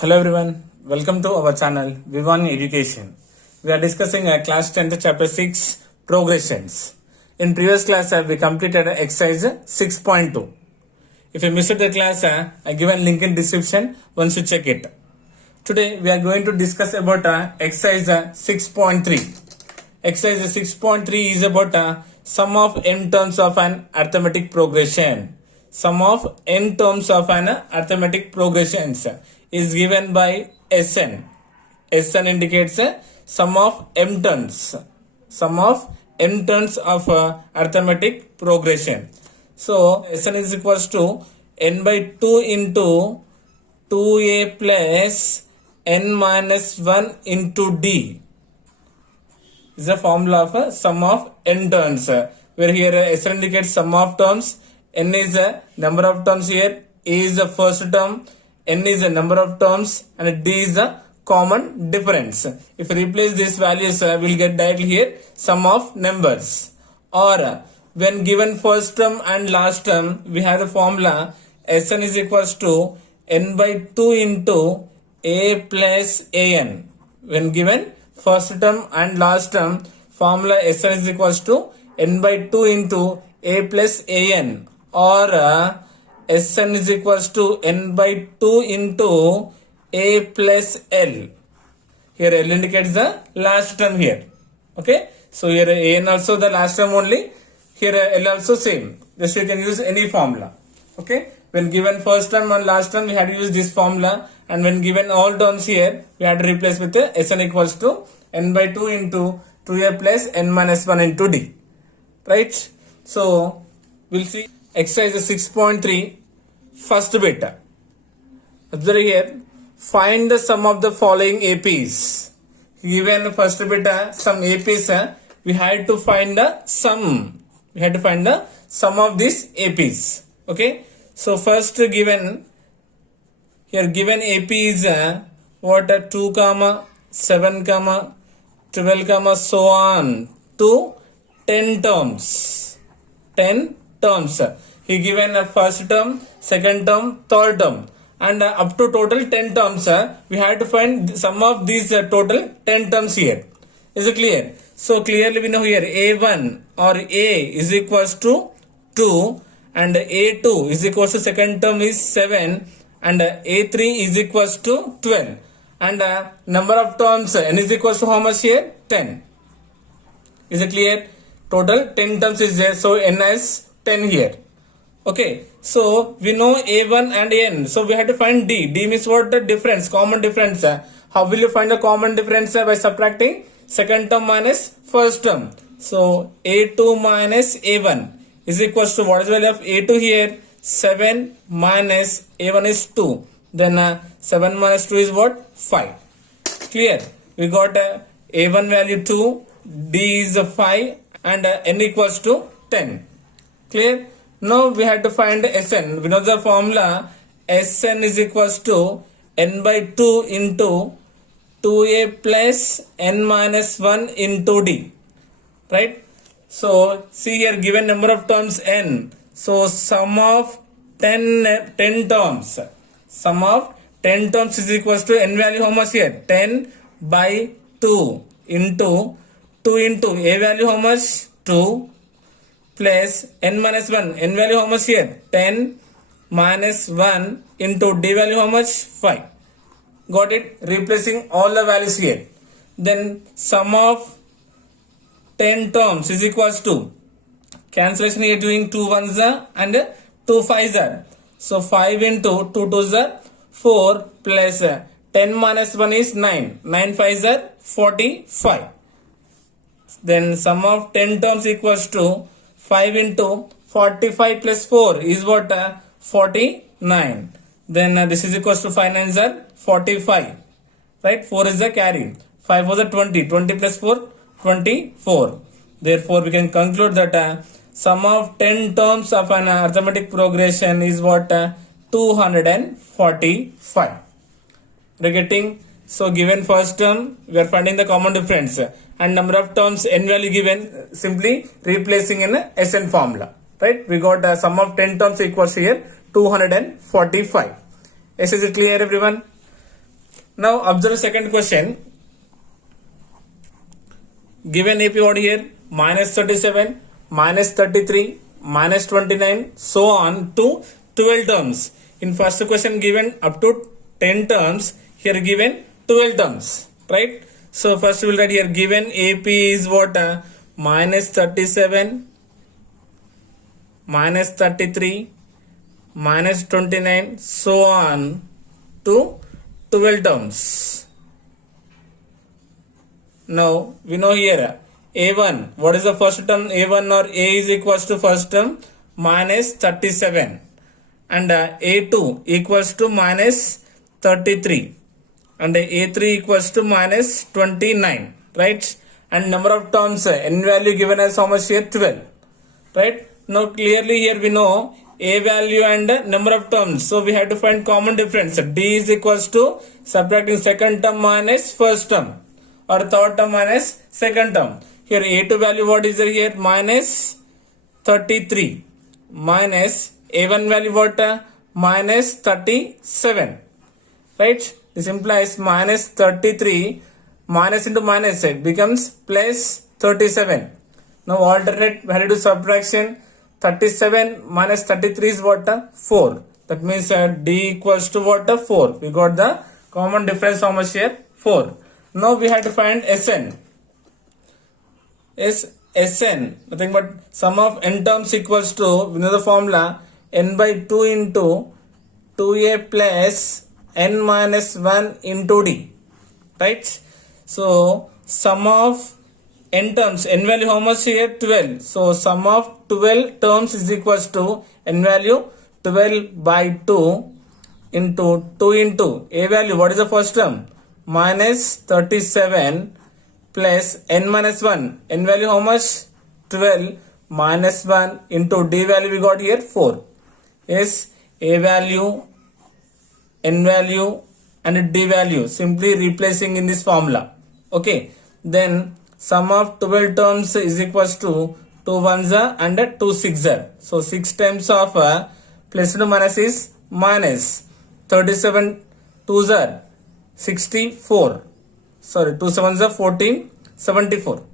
Hello everyone, welcome to our channel Vivan Education. We are discussing class 10th chapter 6 progressions. In previous class we completed exercise 6.2. If you missed the class, I given link in description once you check it. Today we are going to discuss about exercise 6.3. Exercise 6.3 is about sum of n terms of an arithmetic progression. Sum of n terms of an arithmetic progressions is given by Sn. Sn indicates sum of m terms. Sum of n terms of arithmetic progression. So Sn is equals to n by 2 into 2a plus n minus 1 into d is a formula of sum of n terms, where here Sn indicates sum of terms, n is the number of terms here, a is the first term, n is the number of terms, and d is the common difference. If we replace these values, we will get directly here sum of numbers. Or when given first term and last term, we have the formula Sn is equals to n by 2 into a plus an. When given first term and last term, formula Sn is equals to n by 2 into a plus an, or Sn is equals to n by 2 into a plus l. Here l indicates the last term here. Okay, so here an also the last term only, here l also same. Just you can use any formula. Okay, when given first term and last term, we had to use this formula, and when given all terms here, we had to replace with Sn equals to n by 2 into 2a plus n minus 1 into d. Right? So we'll see exercise 6.3, first bit. Observe here, find the sum of the following APs. Given first bit some APs, we had to find the sum. We had to find the sum of these APs. Okay, so first given here, given AP is what 2 comma 7 comma 12 comma so on to 10 terms. 10 terms. He given a first term, second term, third term, and up to total 10 terms. We had to find sum of these total 10 terms here. Is it clear? So clearly we know here A1 or A is equals to 2, and A2 is equals to second term is 7, and A3 is equals to 12, and number of terms n is equals to how much here? 10. Is it clear? Total 10 terms is there, so n is 10 here. Okay, so we know A1 and n, so we have to find d. D means what? The difference, common difference. How will you find the common difference? By subtracting second term minus first term. So A2 minus A1 is equals to, what is the value of A2 here? 7 minus A1 is 2. Then 7 minus 2 is what? 5. Clear? We got A1 value 2, D is 5, and n equals to 10. Clear? Now we have to find Sn. We know the formula Sn is equals to n by 2 into 2a plus n minus 1 into d. Right? So see here, given number of terms n. So sum of 10 terms. Sum of 10 terms is equals to n value how much here? 10 by 2 into 2 into a value how much? 2 plus n minus 1. N value how much here? 10 minus 1 into d value how much? 5. Got it? Replacing all the values here. Then sum of 10 terms is equals to, cancellation here doing 2 ones and 2 fives. So 5 into 2 twos are 4 plus 10 minus 1 is 9. 9 fives are 45. Then sum of 10 terms equals to 5 into 45 plus 4 is what? 49. Then this is equals to 5 nines are 45. Right? 4 is the carry. 5 was a 20. 20 plus 4, 24. Therefore, we can conclude that sum of 10 terms of an arithmetic progression is what? 245. We're getting, so given first term, we are finding the common difference, and number of terms n value given, simply replacing in a Sn formula. Right? We got sum of 10 terms equals here 245. Is it clear everyone? Now observe second question. Given AP what here? Minus 37, minus 33, minus 29, so on to 12 terms. In first question given up to 10 terms, here given 12 terms, right? So first we will write here given AP is what? Minus 37, minus 33, minus 29, so on to 12 terms. Now we know here A1, what is the first term? A1 or A is equals to first term minus 37, and A2 equals to minus 33, and A3 equals to minus 29, right? And number of terms, n value given as how much here? 12, right? Now clearly here we know A value and number of terms, so we have to find common difference. D is equals to subtracting second term minus first term, or third term minus second term. Here A2 value what is there here? Minus 33, minus A1 value what? Minus 37, right? This implies minus 33 minus into minus it becomes plus 37. Now alternate value to subtraction. 37 minus 33 is what? 4. That means D equals to what? 4. We got the common difference how much here? 4. Now we have to find Sn. Is Sn nothing but sum of n terms equals to, we know the formula, n by 2 into 2a plus n minus 1 into d, right? So sum of n terms, n value how much here? 12. So sum of 12 terms is equals to n value 12 by 2 into 2 into a value, what is the first term? Minus 37 plus n minus 1, n value how much? 12 minus 1 into d value we got here 4. Yes, a value, n value and d value simply replacing in this formula. Okay, then sum of 12 terms is equals to 2 ones and 2 six. So 6 times of plus and minus is minus 37 twos are 64. Sorry, 2 sevens are 14, 74.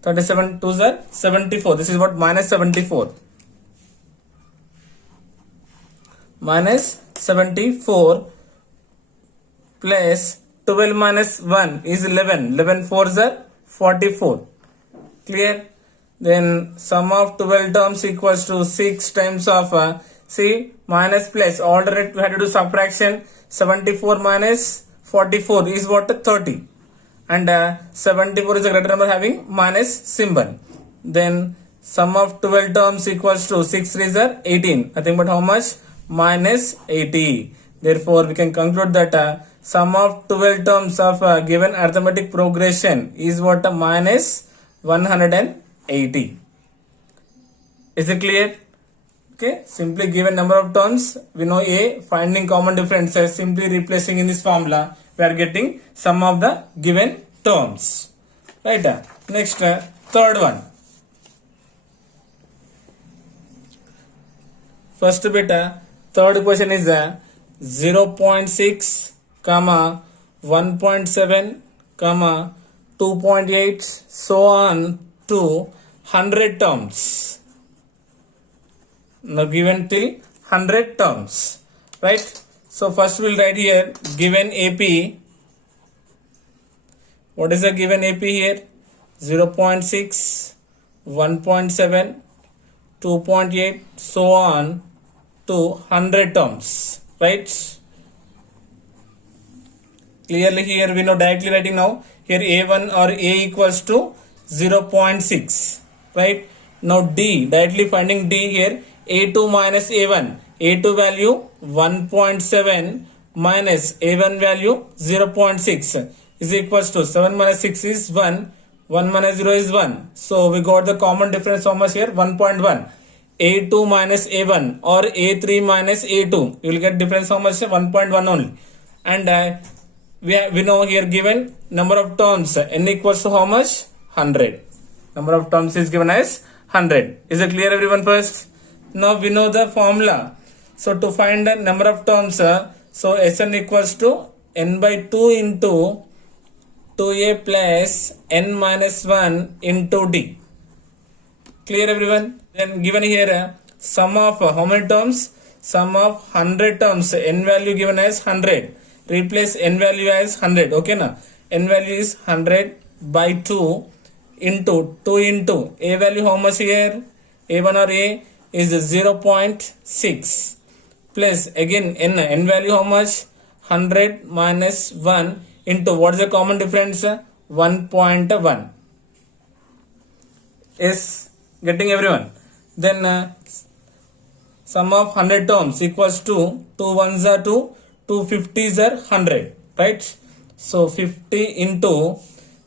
37 twos are 74. This is what? Minus 74. Minus 74 plus 12 minus 1 is 11. 11 fours are 44. Clear? Then sum of 12 terms equals to 6 times of see minus plus alternate we had to do subtraction. 74 minus 44 is what? 30, and 74 is a greater number having minus symbol. Then sum of 12 terms equals to 6 3s are 18, nothing but how much? Minus 80. Therefore we can conclude that sum of 12 terms of given arithmetic progression is what? Minus 180. Is it clear? Okay, simply given number of terms, we know A, finding common differences, simply replacing in this formula, we are getting sum of the given terms. Right? Next, third one. First bit, third question is 0.6, 1.7, 2.8, so on to 100 terms. Now given till 100 terms, right? So first we'll write here given AP. What is the given AP here? 0.6, 1.7, 2.8, so on to 100 terms, right? Clearly here we know directly writing now. Here A1 or A equals to 0.6, right? Now D, directly finding D here. A2 minus A1, A2 value 1.7 minus A1 value 0.6 is equals to 7 minus 6 is 1, 1 minus 0 is 1. So we got the common difference how much here? 1.1. A2 minus A1 or A3 minus A2, you will get difference how much? 1.1 only. And we know here given number of terms, n equals to how much? 100. Number of terms is given as 100. Is it clear everyone first? Now we know the formula. So to find the number of terms, So Sn equals to n by 2 into 2a plus n minus 1 into d. Clear everyone? Then given here sum of how many terms? Sum of 100 terms. N value given as 100. Replace n value as 100. Okay na? N value is 100 by 2 into 2 into a value how much here? A1 or a is 0.6 plus again n value how much? 100 minus 1 into what is the common difference? 1.1. Is getting everyone? Then sum of 100 terms equals to 2 ones are 2, 2 50s are 100, right? So 50 into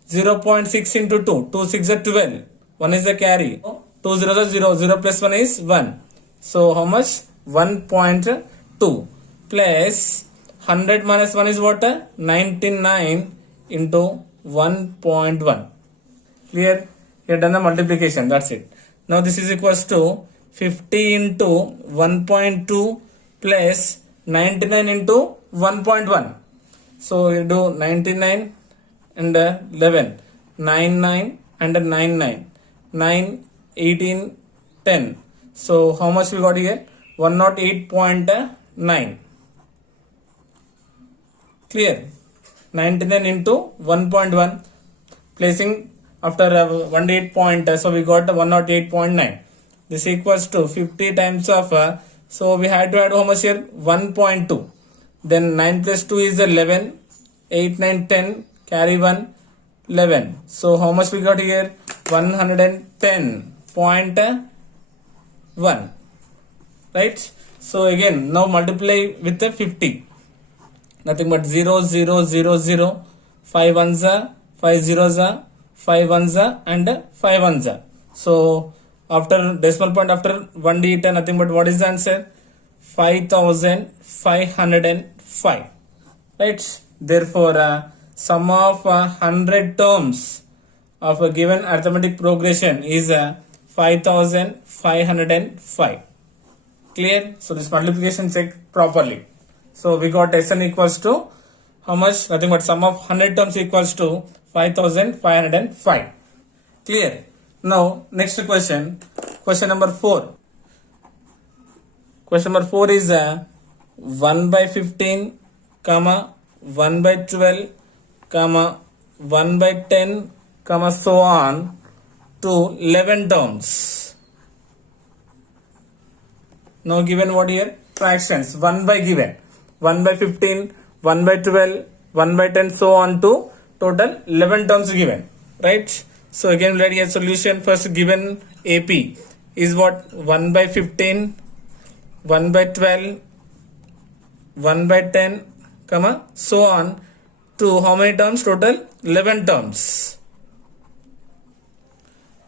0.6 into 2, 2 6 are 12, 1 is a carry, 2 0 are 0, 0 plus 1 is 1. So how much? 1.2 plus 100 minus 1 is what? 99 into 1.1. Clear? Here done the multiplication, that's it. Now this is equals to 50 into 1.2 plus 99 into 1.1. So you do 99 and 11, 99 and 99, 9, 18, 10. So how much we got here? 108.9. Clear? 99 into 1.1 placing after 108 point, so we got 108.9. This equals to 50 times of, so we had to add how much here? 1.2. Then 9 plus 2 is 11, 8, 9, 10, carry 1, 11. So how much we got here? 110.1. Right? So again, now multiply with the 50. Nothing but 0, 0, 0, 0, 5 ones are, 5 zeros are, 5 ones are and 5 ones are. So after decimal point after 1 digit, nothing but what is the answer? 5505. Right? Therefore sum of 100 terms of a given arithmetic progression is 5505. Clear? So this multiplication check properly. So we got Sn equals to how much? Nothing but sum of 100 terms equals to 5505. Clear? Now next question. Question number 4. Question number 4 is 1 by 15 comma 1 by 12 comma 1 by 10 comma so on to 11 terms. Now given what here? Fractions. 1 by given 1 by 15, 1 by 12, 1 by 10 so on to total 11 terms given, right? So again let here solution. First given AP is what? 1 by 15, 1 by 12, 1 by 10 comma so on to how many terms? Total 11 terms.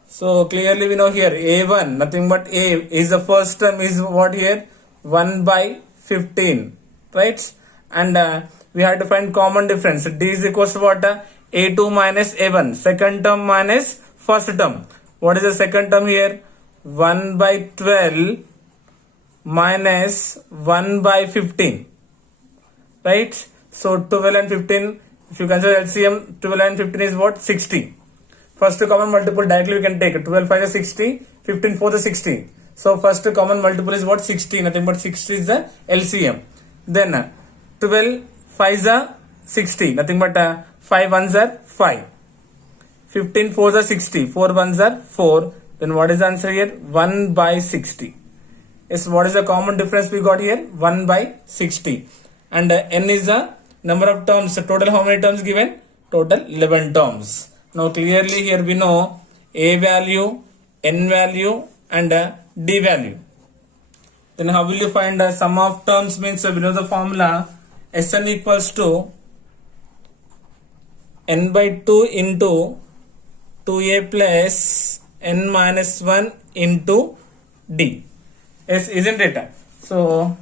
So clearly we know here A1, nothing but A is the first term is what here? 1 by 15, right? And we have to find common difference. D is equals to what? A2 minus A1, second term minus first term. What is the second term here? 1 by 12 minus 1 by 15, right? So 12 and 15, if you consider LCM, 12 and 15 is what? 60. First common multiple directly we can take 12 5 is 60, 15 4 is 60. So first common multiple is what? 60. Nothing but 60 is the LCM. Then 12 5 is 60. Nothing but 5 ones are 5. 15 4s are 60. 4 ones are 4. Then what is the answer here? 1 by 60. Yes, what is the common difference we got here? 1 by 60. And n is the number of terms. Total how many terms given? Total 11 terms. Now clearly here we know A value, N value and D value. Then how will you find the sum of terms? Means we know the formula Sn equals to n by 2 into 2a plus n minus 1 into d. Yes, isn't it? So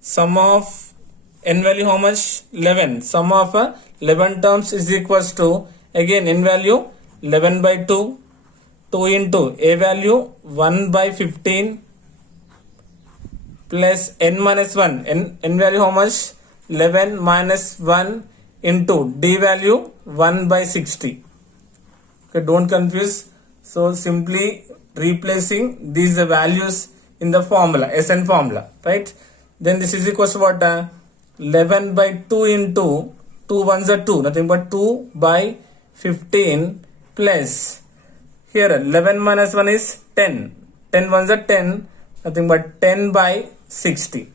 sum of n value how much? 11. Sum of 11 terms is equals to again n value 11 by 2, 2 into a value 1 by 15 plus n minus 1. N value how much? 11 minus 1 into d value 1 by 60. Okay, don't confuse. So simply replacing these values in the formula, Sn formula, right? Then this is equals to what? 11 by 2 into 2 ones are 2, nothing but 2 by 15 plus here 11 minus 1 is 10. 10 ones are 10, nothing but 10 by 60.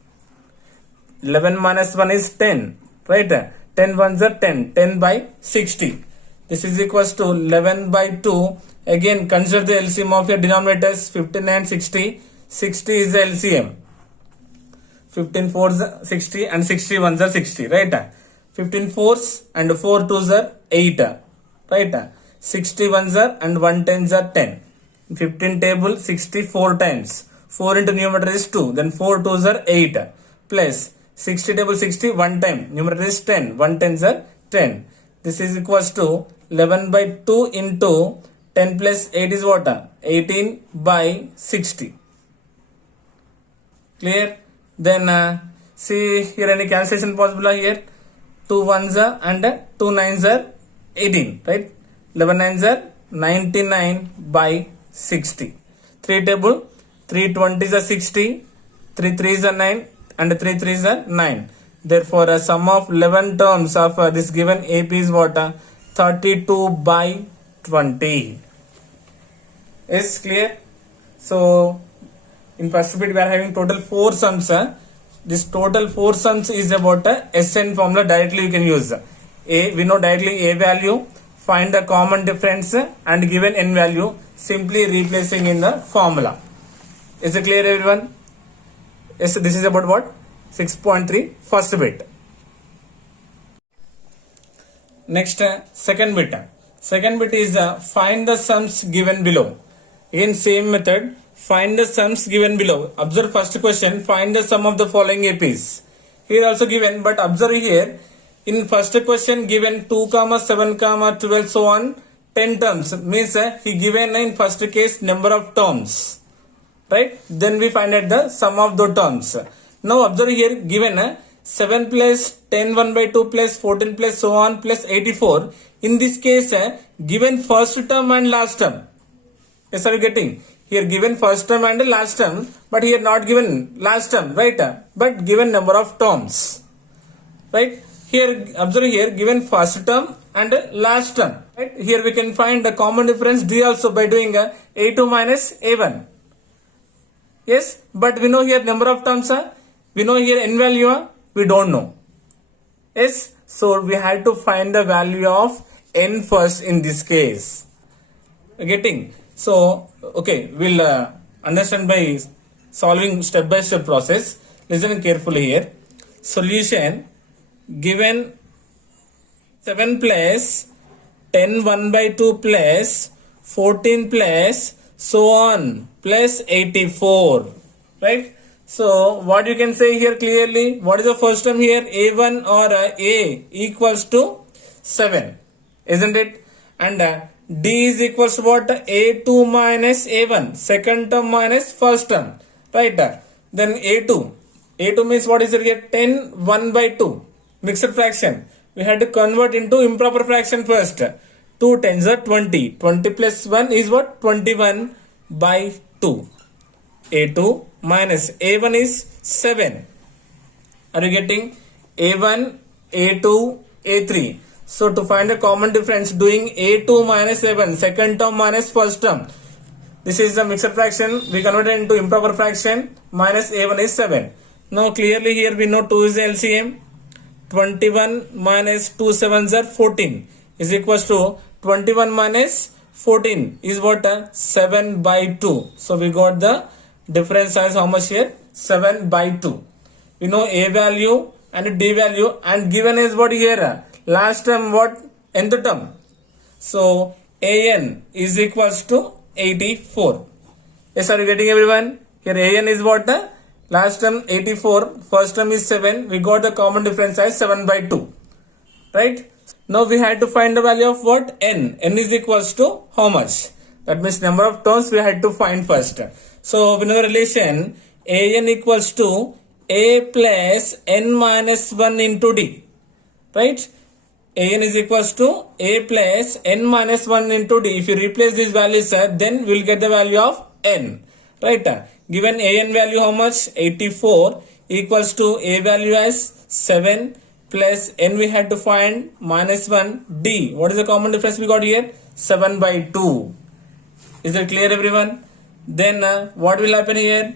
11 minus 1 is 10, right? 10 ones are 10, 10 by 60. This is equals to 11 by 2. Again, consider the LCM of your denominators, 15 and 60. 60 is the LCM. 15 fours are 60 and 60 ones are 60, right? 15 fours and 4 twos are 8, right? 60 ones are and 1 tens are 10. 15 table 64 times. 4 into numerator is 2. Then 4 twos are 8. Plus 60 table 60 1 time. Numerator is 10. 1 tens are 10. This is equals to 11 by 2 into 10 plus 8 is what? 18 by 60. Clear? Then see here any cancellation possible here. 2 ones are and 2 nines are 18, right? 11 nines are 99 by 60. 3 table 3 20s are 60, 3 3s are 9 and 3 3s are 9. Therefore a sum of 11 terms of this given AP is what? 32 by 20. Is clear? So in first bit we are having total 4 sums. This total 4 sums is about Sn formula. Directly you can use we know directly a value, find the common difference and given n value, simply replacing in the formula. Is it clear everyone? Yes, this is about what? 6.3 first bit. Next second bit. Second bit is find the sums given below. In same method, find the sums given below. Observe first question, find the sum of the following APs. Here also given, but observe here, in first question given 2, 7, 12 so on 10 terms. Means he given in first case number of terms, right? Then we find out the sum of the terms. Now observe here given 7 plus 10 1 by 2 plus 14 plus so on plus 84. In this case given first term and last term. Yes, are you getting? Here given first term and last term, but here not given last term, right? But given number of terms, right? Here observe here given first term and last term, right? Here we can find the common difference D also by doing A2 minus A1. Yes, but we know here number of terms, we know here n value, we don't know. Yes, so we had to find the value of n first in this case. Getting? So okay, we'll understand by solving step by step process. Listen carefully here. Solution, given 7 plus 10 1 by 2 plus 14 plus so on plus 84, right? So what you can say here clearly, what is the first term here? A1 or A equals to 7, isn't it? And D is equals to what? A2 minus A1, second term minus first term, right? Then A2 means what is it here? 10 1 by 2 mixed fraction. We had to convert into improper fraction first. 2 tens are 20. 20 plus 1 is what? 21 by 2. A2 minus A1 is 7. Are you getting? A1, A2, A3. So to find the common difference, doing A2 minus A1, second term minus first term. This is the mixed fraction. We convert it into improper fraction. Minus A1 is 7. Now clearly here we know 2 is the LCM. 21 minus 2 sevens are 14 is equals to 21 minus 14 is what? 7 by 2. So we got the difference as how much here? 7 by 2. We know A value and D value, and given is what here? Last term what? Nth term. So AN is equals to 84. Yes, are you getting everyone? Here AN is what? Last term 84, first term is 7. We got the common difference as 7 by 2. Right? Now we had to find the value of what? N. N is equals to how much? That means number of terms we had to find first. So we know the relation an equals to a plus n minus 1 into d, right? An is equals to a plus n minus 1 into d. If you replace these values, then we will get the value of n, right? Given an value how much? 84 equals to a value as 7 plus n we had to find minus 1 d. What is the common difference we got here? 7 by 2. Is it clear, everyone? Then what will happen here?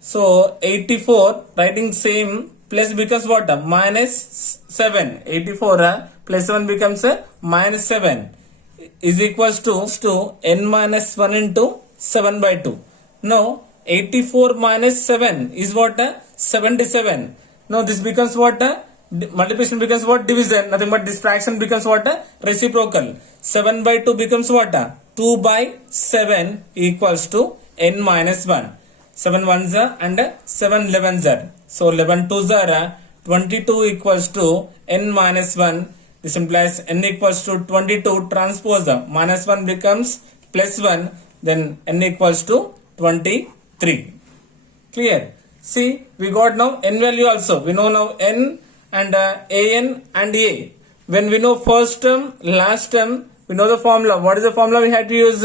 So 84 writing same plus becomes what? Minus 7. 84 plus 7 becomes minus 7 is equals to n minus 1 into 7 by 2. Now 84 minus 7 is what? 77. Now this becomes what? Multiplication becomes what? Division. Nothing but this fraction becomes what? Reciprocal. 7 by 2 becomes what? 2 by 7 equals to n minus 1. 7 ones are and 7 11s are. So 11 twos are 22 equals to n minus 1. This implies n equals to 22 transpose minus 1 becomes plus 1. Then n equals to 23. Clear? See, we got now n value also. We know now n and an and a. When we know first term, last term, we know the formula. What is the formula we had to use?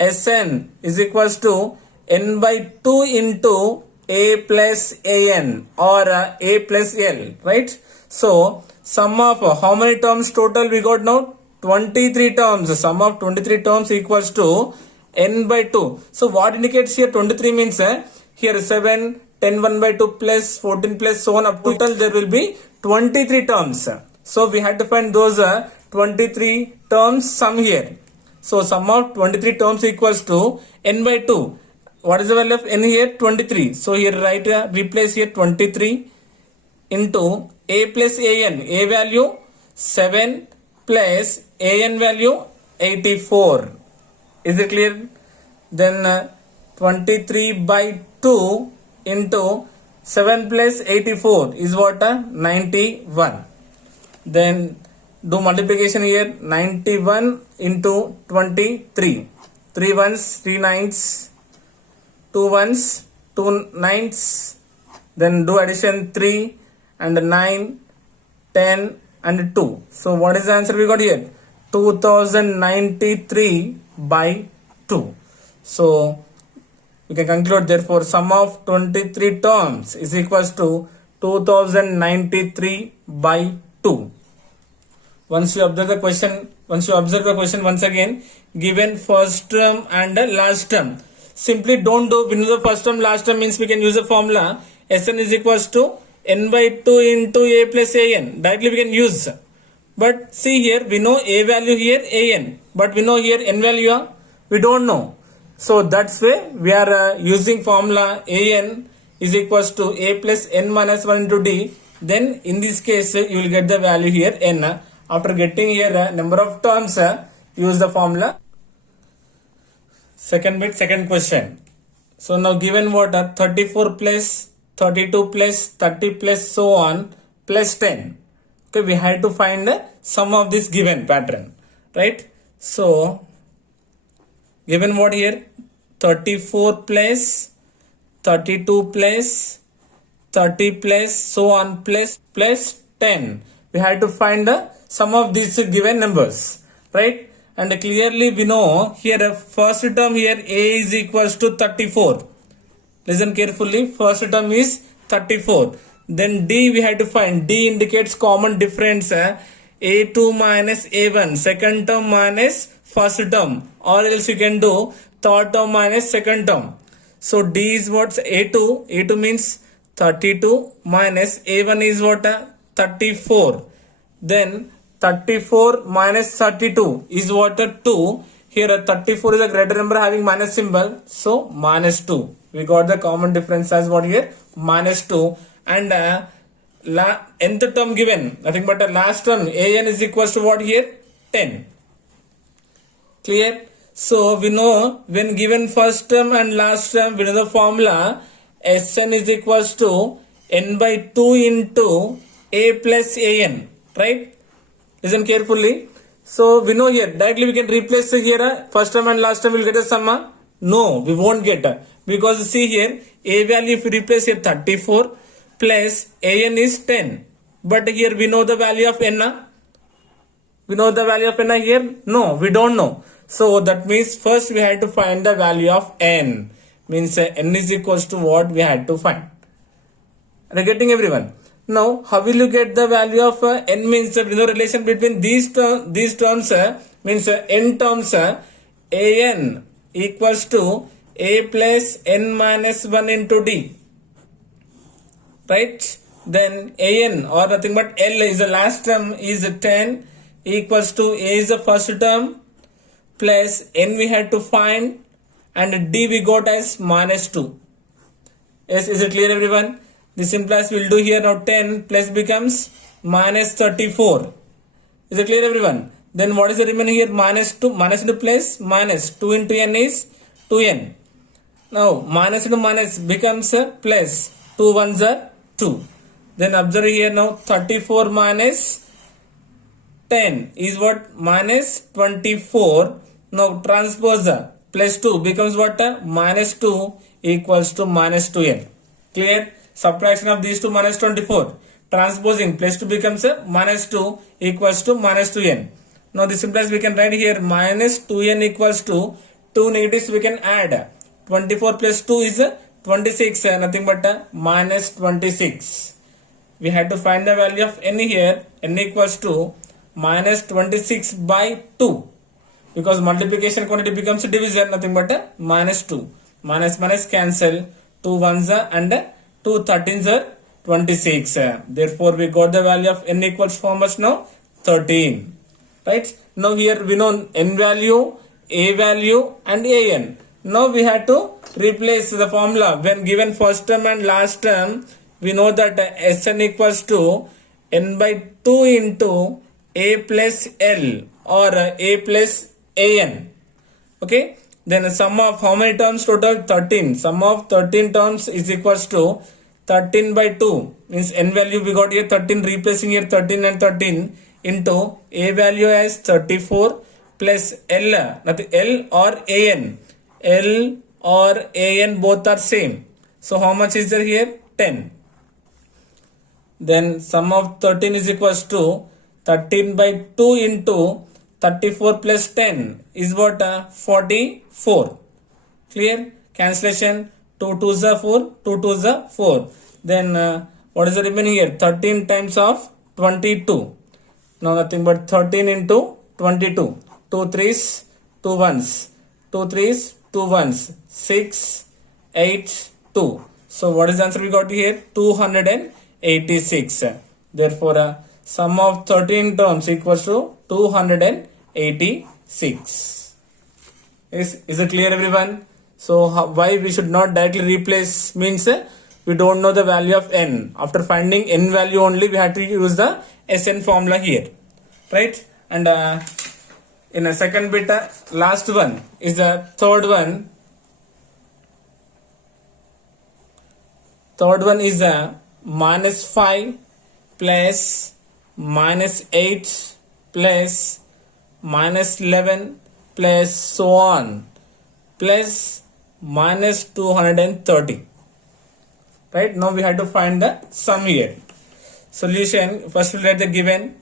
Sn is equals to n by 2 into a plus an or a plus l, right? So sum of how many terms total we got now? 23 terms. The sum of 23 terms equals to n by 2. So what indicates here 23 means here 7, 10 1 by 2 plus 14 plus so on up to total there will be 23 terms. So we had to find those 23 terms sum here. So sum of 23 terms equals to n by 2. What is the value of n here? 23. So here write replace here 23 into a plus an. A value 7 plus an value 84. Is it clear? Then 23 by 2 into 7 plus 84 is what? 91. Then do multiplication here. 91 into 23. 3 ones, 3 nines, 2 ones, 2 nines. Then do addition 3 and 9, 10 and 2. So what is the answer we got here? 2093 by 2. So we can conclude therefore sum of 23 terms is equals to 2093 by 2. Once you observe the question once again, given first term and last term, simply don't do, we know the first term last term means we can use the formula Sn is equals to n by 2 into a plus an. Directly we can use. But see here, we know a value here an, but we know here n value we don't know. So that's why we are using formula an is equals to a plus n minus 1 into d. Then in this case you will get the value here n. After getting here number of terms, use the formula. Second question. So now given what? 34 plus 32 plus 30 plus so on plus 10. Okay, we had to find the sum of this given pattern, right? So given what here? 34 plus 32 plus 30 plus so on plus 10. We had to find the sum of these given numbers, right? And clearly we know here first term here a is equals to 34. Listen carefully, first term is 34. Then d we had to find. D indicates common difference. A2 minus A1, second term minus first term, or else you can do third term minus second term. So d is what's A2. A2 means 32 minus A1 is what? 34. Then 34 minus 32 is what? 2. Here 34 is a greater number having minus symbol. So minus 2. We got the common difference as what here? Minus 2. And nth term given. Nothing but the last term. An is equals to what here? 10. Clear? So we know when given first term and last term, we know the formula Sn is equals to n by 2 into a plus an. Right? Listen carefully. So we know here directly we can replace here first term and last term will get a sum No, we won't get because see here a value if we replace here 34 plus an is 10. But here we know the value of n. We know the value of n here? No, we don't know. So that means first we had to find the value of n. Means n is equals to what we had to find. Are you getting everyone? Now, how will you get the value of n? Means we know relation between these terms means n terms an equals to a plus n minus 1 into d. Right? Then an or nothing but l is the last term is 10 equals to a is the first term plus n we had to find and d we got as minus 2. Yes, is it clear everyone? This implies we'll do here now 10 plus becomes minus 34. Is it clear everyone? Then what is the remaining here? Minus 2 plus minus 2 into n is 2n. Now minus into minus becomes plus 2 ones are 2. Then observe here now 34 minus 10 is what? Minus 24. Now transpose plus 2 becomes what? Minus 2 equals to minus 2n. Clear? Subtraction of these two minus 24. Transposing plus 2 becomes minus 2 equals to minus 2n. Now this implies we can write here minus 2n equals to 2 negatives we can add. 24 plus 2 is 26, nothing but minus 26. We had to find the value of n here. N equals to minus 26 by 2. Because multiplication quantity becomes division, nothing but minus 2. Minus minus cancel. 2 ones and 2 13s are 26. Therefore, we got the value of n equals how much now? 13. Right? Now here we know n value, a value and an. Now we had to replace the formula. When given first term and last term, we know that Sn equals to n by 2 into a plus l or a plus an. Okay? Then sum of how many terms total? 13. Sum of 13 terms is equals to 13 by 2. Means n value we got here 13, replacing here 13 and 13 into a value as 34 plus l, nothing l or an. L or an both are same. So how much is there here? 10. Then sum of 13 is equals to 13 by 2 into 34 plus 10 is what? 44. Clear? Cancellation. 2 2s are 4. 2 2s are 4. Then what is the remaining here? 13 times of 22. Now nothing but 13 into 22. 2 3s, 2 1s. 2 3s, 2 1s. 6, 8, 2. So what is the answer we got here? 286. Therefore, sum of 13 terms equals to 286. Is it clear everyone? So why we should not directly replace means we don't know the value of n. After finding n value only we have to use the Sn formula here. Right? And in a second bit, last one is the third one. Third one is minus 5 plus minus 8 plus minus 11 plus so on plus minus 230. Right? Now we have to find the sum here. Solution, first we write the given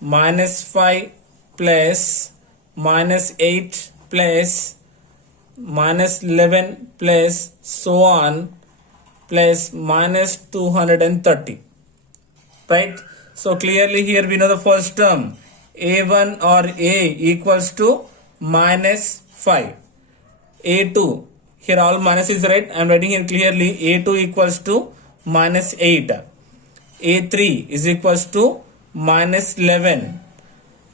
minus 5 plus minus 8 plus minus 11 plus so on plus minus 230. Right? So clearly here we know the first term a1 or a equals to minus 5. a2, here all minus is right. I am writing here clearly a2 equals to minus 8. a3 is equals to minus 11.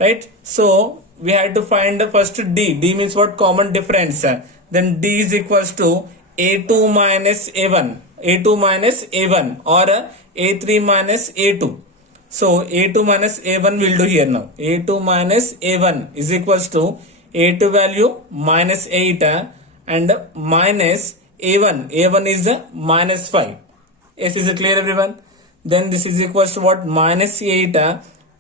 Right? So we had to find the first d. D means what? Common difference. Then d is equals to a2 minus a1. a2 minus a1 or a3 minus a2. So a2 minus a1 will do here now. a2 minus a1 is equals to a2 value minus 8 and minus a1. a1 is minus 5. Yes, is it clear everyone? Then this is equals to what? Minus 8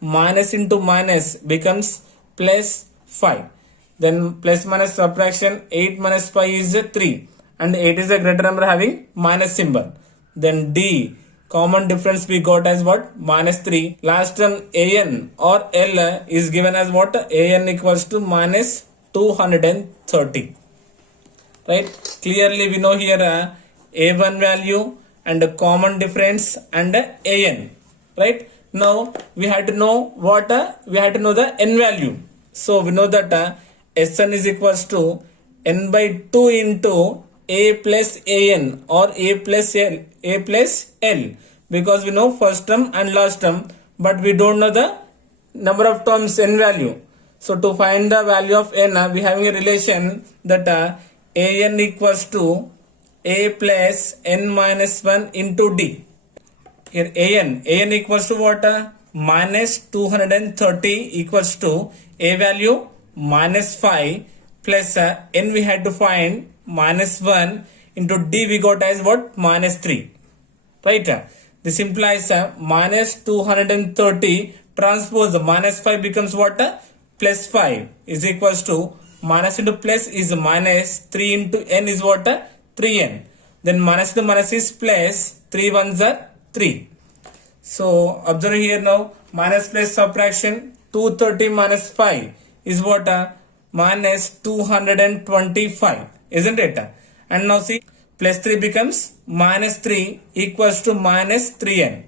minus into minus becomes plus 5. then plus minus subtraction, 8 minus 5 is 3 and 8 is a greater number having minus symbol. Then D, common difference we got as what? Minus 3. Last term AN or L is given as what? AN equals to minus 230. Right? Clearly we know here A1 value and common difference and AN. Right? Now we had to know what? We had to know the N value. So we know that Sn is equals to N by 2 into A plus AN or A plus L, because we know first term and last term, but we don't know the number of terms N value. So to find the value of N, we having a relation that AN equals to A plus N minus 1 into D. Here AN equals to what? Minus 230 equals to A value minus 5 plus N we had to find minus 1 into D we got as what? Minus 3. Right? This implies minus 230 transpose minus 5 becomes what? Plus 5 is equals to minus into plus is minus 3 into N is what? 3N. Then minus into minus is plus 3 ones are 3. So observe here now, minus plus subtraction, 230 minus 5 is what? Minus 225, isn't it? And now see, plus 3 becomes minus 3 equals to minus 3n.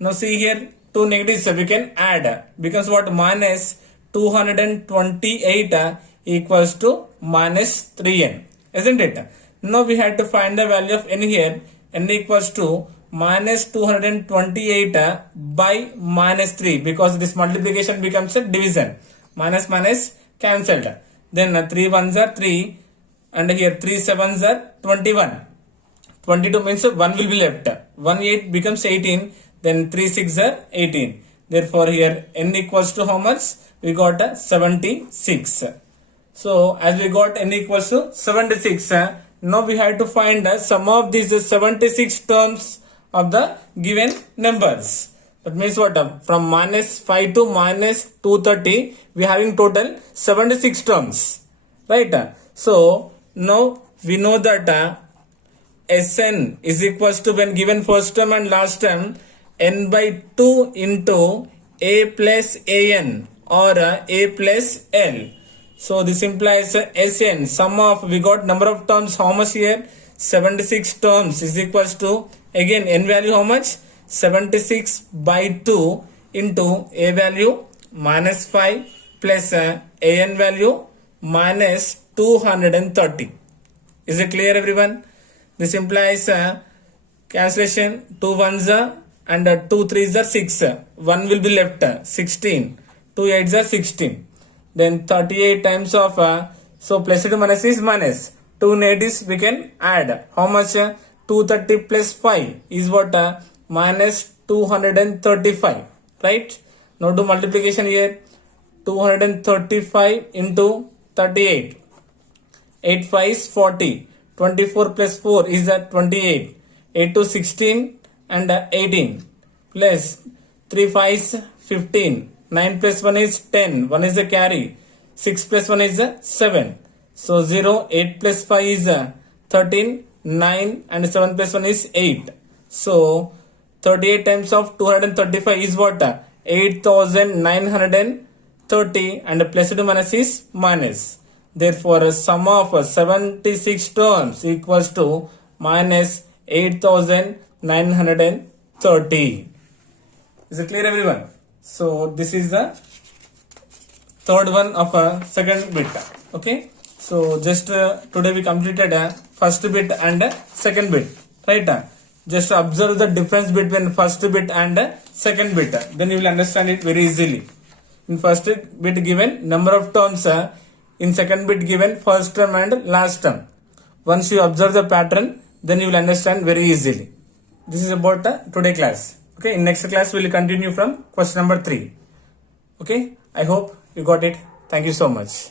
Now see here, two negatives we can add, becomes what? Minus 228 equals to minus 3n, isn't it? Now we had to find the value of n here. N equals to minus 228 by minus 3, because this multiplication becomes a division. Minus minus cancelled. Then 3 ones are 3 and here 3 sevens are 21. 22 means 1 will be left. 1 8 becomes 18. Then 3 6 are 18. Therefore here n equals to how much? We got 76. So as we got n equals to 76, now we have to find sum of these 76 terms of the given numbers. That means what? From minus 5 to minus 230, we are having total 76 terms. Right? So now we know that Sn is equals to, when given first term and last term, n by 2 into A plus An or A plus L. So this implies Sn, sum of, we got number of terms, how much here? 76 terms is equals to, again n value how much? 76 by 2 into A value minus 5 plus An value minus 230. Is it clear everyone? This implies cancellation, 2 ones and 2 3s are 6. 1 will be left, 16. 2 8s are 16. Then 38 times of, so plus into minus is minus. 2 negatives we can add. How much? 230 plus 5 is what? Minus 235. Right? Now do multiplication here. 235 into 38. 8 5 is 40. 24 plus 4 is 28. 8 to 16 and 18. Plus 3 5 is 15. 9 plus 1 is 10. 1 is a carry. 6 plus 1 is 7. So 0. 8 plus 5 is 13. 9 and 7 plus 1 is 8. So 38 times of 235 is what? 8,930 and plus to minus is minus. Therefore sum of 76 terms equals to minus 8,930. Is it clear everyone? So this is the third one of a second bit. Okay. So just today we completed first bit and second bit. Right. Just observe the difference between first bit and second bit. Then you will understand it very easily. In first bit given number of terms. In second bit given first term and last term. Once you observe the pattern, then you will understand very easily. This is about today class. Okay, in next class we will continue from question number 3. Okay, I hope you got it. Thank you so much.